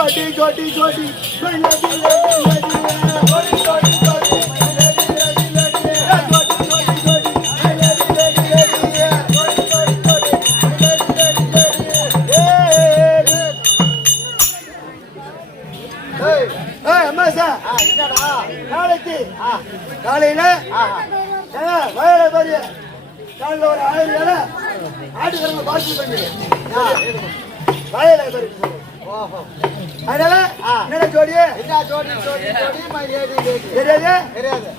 ஜோடி ஜோடி ஜோடி நாளைக்கு காலையில வயல பாரு காலையில் ஒரு 1000 ஆட்டுக்கிழமை பார்த்து பண்ணி வயல அதனால என்ன ஜோடி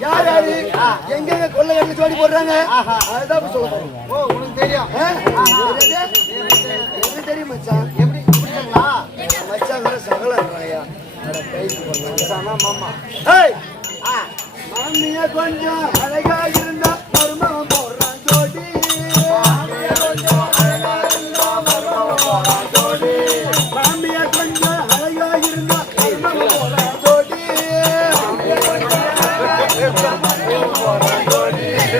யார் யாரு எங்க கொள்ளை கட்டி ஜோடி போடுறாங்க அதுதான் சொல்ல போறோம். உனக்கு தெரியும் எனக்கு தெரியும் மச்சான். எப்படி மச்சான் சகலன்றாயா மாமா மாமியா கொஞ்சம் அழகா இருந்தா மருமகம் போடுறான் ஜோடி மாமியா கொஞ்சம் அழகா இருந்தா மருமகம் போடுறான் ஜோடி மாமியா கொஞ்சம் அழகா இருந்தா மருமகம் போடுறான் ஜோடி மாமியா கொஞ்சம் அழகா இருந்தா மருமகம் போடுறான் ஜோடி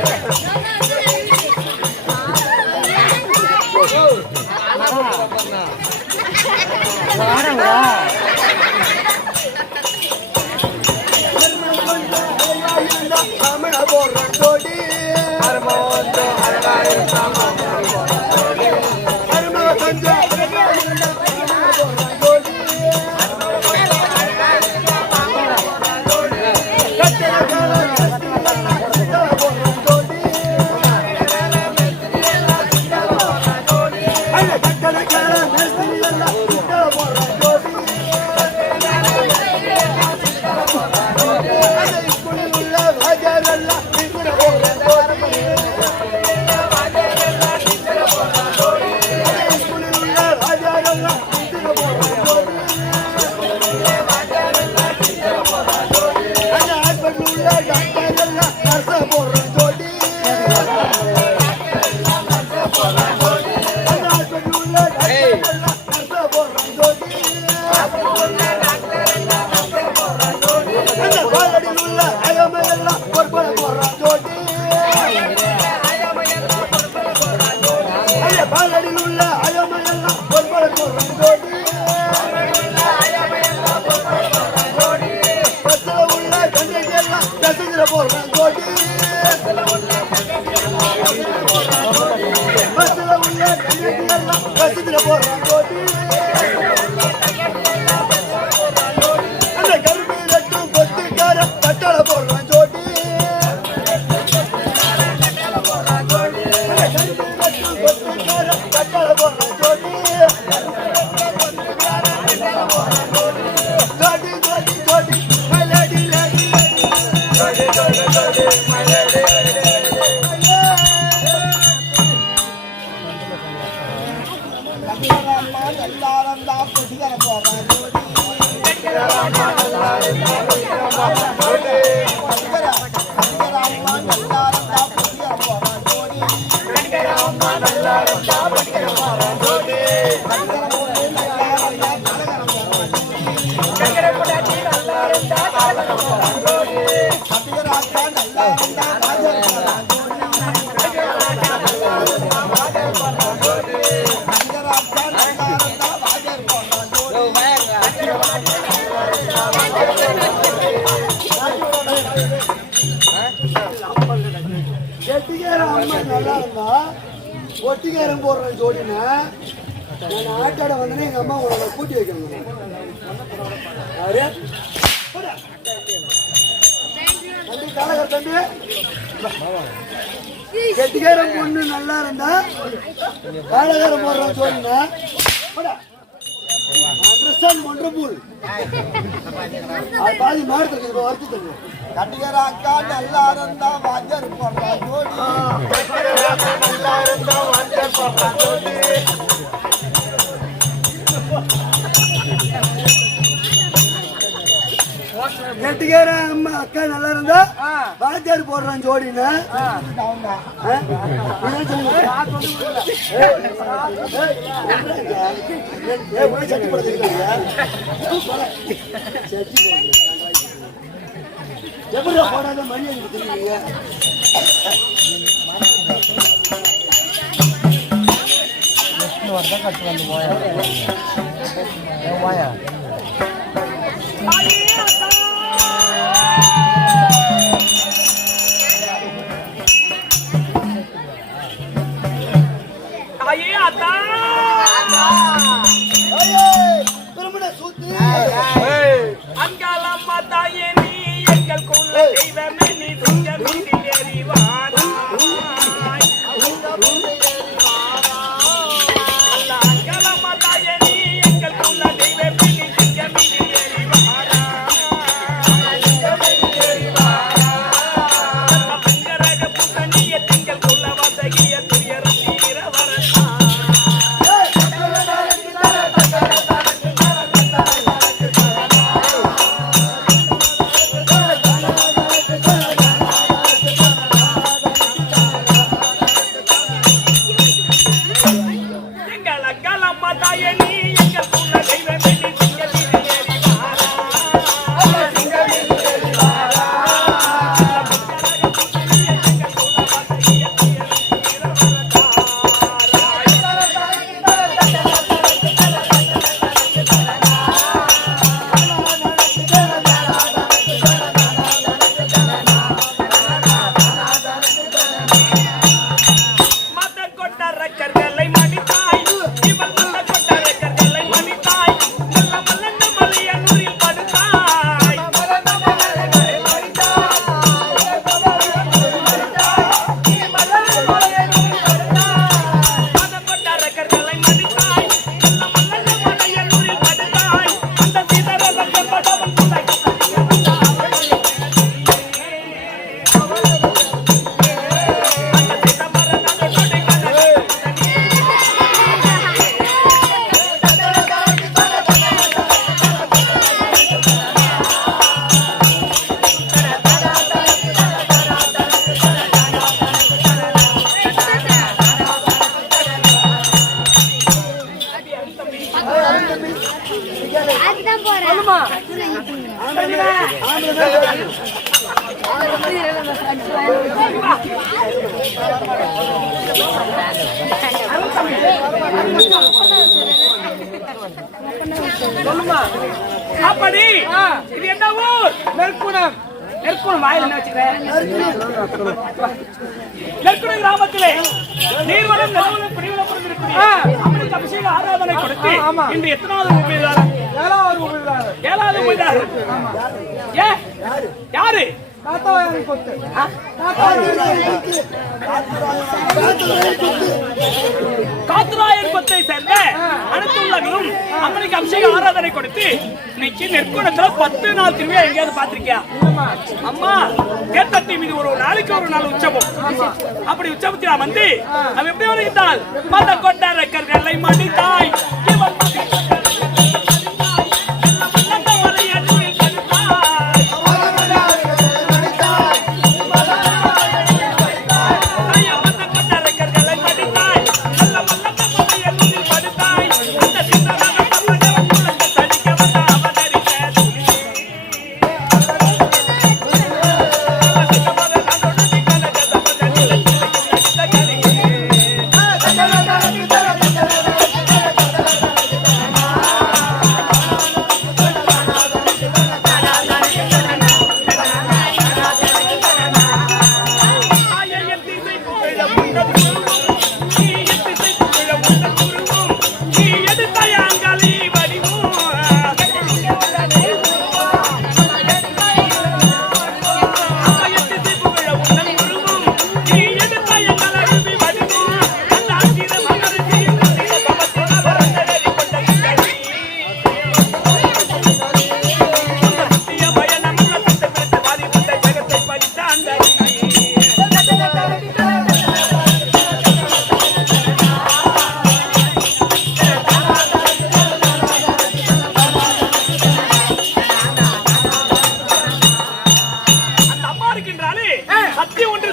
ஒட்டிக்காரம் போடுறேன் ஜோடினா நான் ஆட்டாட வந்தேன்னா எங்க அம்மா உங்களை கூட்டி வைக்கணும். தம்பி காலகர் தம்பி கெட்டிக்காரம் பொண்ணு நல்லா இருந்தா காலகாரம் போடுறேன் ஜோடினா மொன்றபூல் பாதி மாடுறது வறுத்து தருவோம். கட்டிகராக்கா நல்லா இருந்தா வாஜர் போடுறா ஜோடி நல்லா இருந்தா வாஜர் போடுறா ஜோடி கட்டிக்கார அம்மா அக்கா நல்லா இருந்தா வாஜர் போடுறான் ஜோடினா எப்படி போடாத மரியாதை கொடுத்துருக்கீங்க. கட்டு வந்து போயா அங்காளம்மா தாயே நீ எங்கள் குல தெய்வமே நீ துங்க மீதில் எறிவாரா அங்காளம்மா தாயே நீ எங்கள் குல தெய்வமே நீ துங்க மீதில் எறிவாரா பங்கரக புத்தனிய திங்கள் குல வசகிய துயர தீர வரதா அப்படி இது என்ன ஊர்? நெற்குணம். நெற்குணம் வாயில் என்ன வச்சுக்கிறேன்? நெற்குணம் கிராமத்திலே நீர்வளம் நிலவளம் பிரிவுல பிறந்திருக்கிறீங்க. அவனுக்கு அபிஷேக ஆராதனை கொடுத்து இன்று எத்தனாவது உபயோகம்? ஏழாவது உபயோகம். ஏ யாரு? காத்துராயர் கொத்தை சேர்ந்த அனைத்துள்ளவர்களும் அம்மனுக்கு அபிஷேக ஆராதனை கொடுத்து இன்னைக்கு நெற்குணத்துல 10 நாள் திருவிழா எங்கேயாவது பாத்திருக்கியா? அம்மா தேர்தட்டி மீது ஒரு நாளைக்கு ஒரு நாள் உற்சவம். அப்படி உற்சவத்தில் வந்து அவன் எப்படி வருகின்றால் மத கொண்டார கற்களை மடித்தாய் சத்தி ஒன்று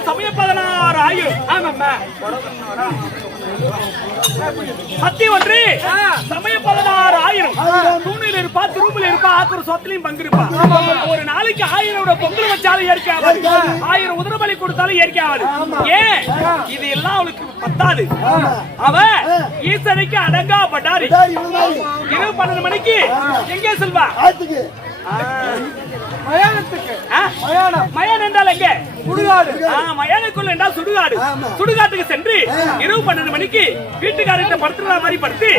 சமய 16,000 தூணில் இருப்பா திரும்பில் இருப்பா ஆக்குற சொத்திலையும் பங்கு இருப்பா. ஒரு நாளைக்கு 1000 பொங்கல் வச்சாலும் இயற்கை ஆகாது, 1000 உதிரபலி கொடுத்தாலும் இயற்கை ஆகாது. ஏன் இது எல்லாம் அவளுக்கு பத்தாது. அவ ஈசனைக்கு அடங்கா பட்டாரி. இரவு 12 மணிக்கு எங்கே செல்வா? மயானத்துக்கு ஆ? மயானம் மயானம் என்றால் எங்கே? சுடுகாடு மயானக்குள் என்றால் சுடுகாடு. ஆமா. சுடுகாட்டுக்கு சென்று இரவு 12 மணிக்கு வீட்டுக்காரர்கிட்ட படுத்துற மாதிரி படுத்து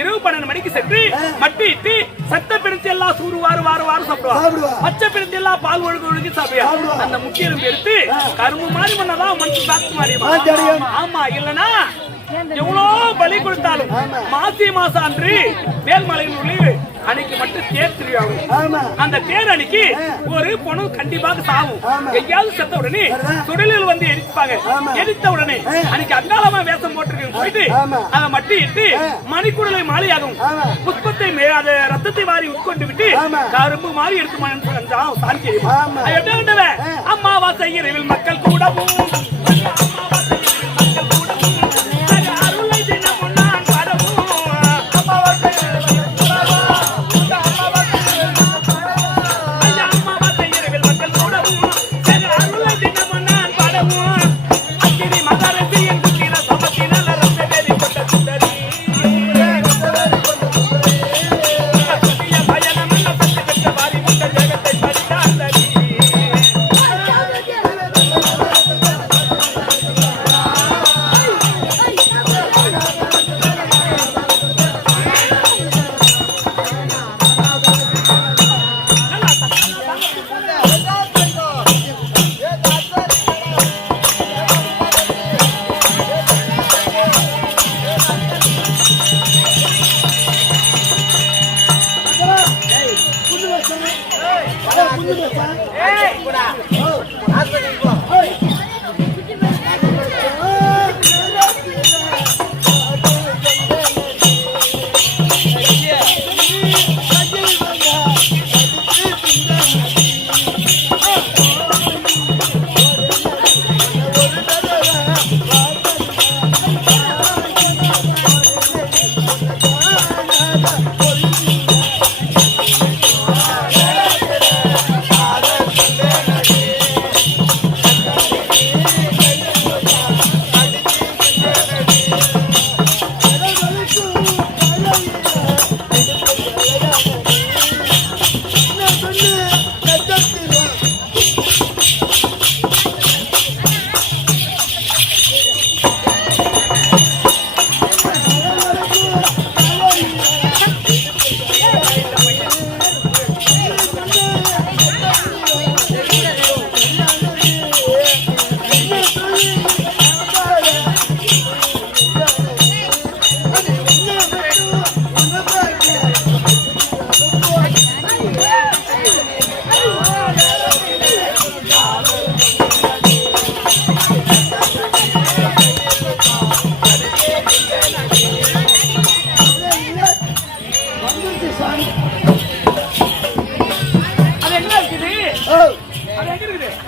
இரவு 12 மணிக்கு சென்று மட்டி இட்டு சத்த பிரிச்சு எல்லாம் சூறு வாரு சாப்பிடுவா. பச்சை பிரிச்சு எல்லாம் பால் ஒழுங்கு சாப்பிடுவா. அந்த முக்கியம் எடுத்து கரும்பு மாதிரி பண்ணதான் மனுஷன் சாப்பிட்டு மாதிரி. ஆமா, இல்லனா எவ்வளோ பலி கொடுத்தாலும் மாசம் அன்று வேல்மலையில் உள்ள அன்னைக்கு மட்டும் தேர் திருவிழாவும். அந்த தேர் அன்னைக்கு ஒரு பொண்ணு கண்டிப்பாக சாவும். எங்கேயாவது செத்த உடனே சுடலில் வந்து எரிப்பாங்க. எரித்த உடனே அன்னைக்கு அங்காளமா வேஷம் போட்டு போயிட்டு அதை மட்டி இட்டு மணிக்குடலை மாலையாகும் புஷ்பத்தை ரத்தத்தை வாரி உட்கொண்டு விட்டு கரும்பு மாதிரி எடுத்து சாந்தி எப்படி அம்மாவாசை இரவில் மக்கள் கூடவும்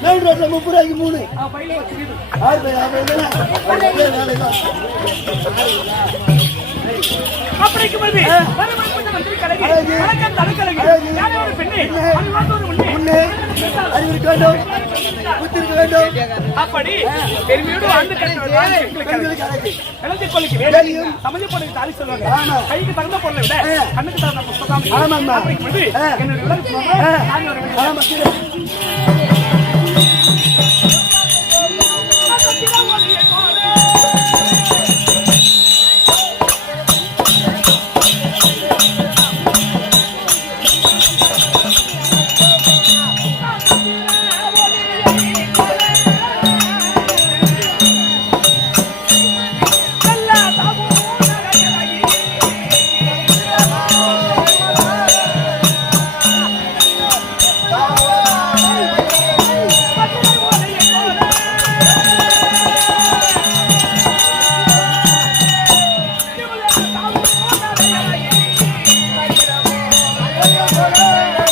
மெயின் ரோட்ல 30 ரூபாய்க்கு 3 அப்படிக்கு வந்து மந்திரி கலகி வணக்கம் தடக்கலகி யாரோ ஒரு பெண்ணே அது ஒரு முன்னே அறிவிக்க வேண்டும் புத்திருக்க வேண்டும் அப்படி பெருமையோடு வாழ்ந்து கட்டுவது எழுதி கொள்ளுக்கு வேலையும் சமயப்படும் தாரி சொல்வாங்க கைக்கு தகுந்த பொருளை விட கண்ணுக்கு தகுந்த புத்தகம் ஆமாம்மா அப்படிக்கு வந்து என்னுடைய விளக்கு Hey!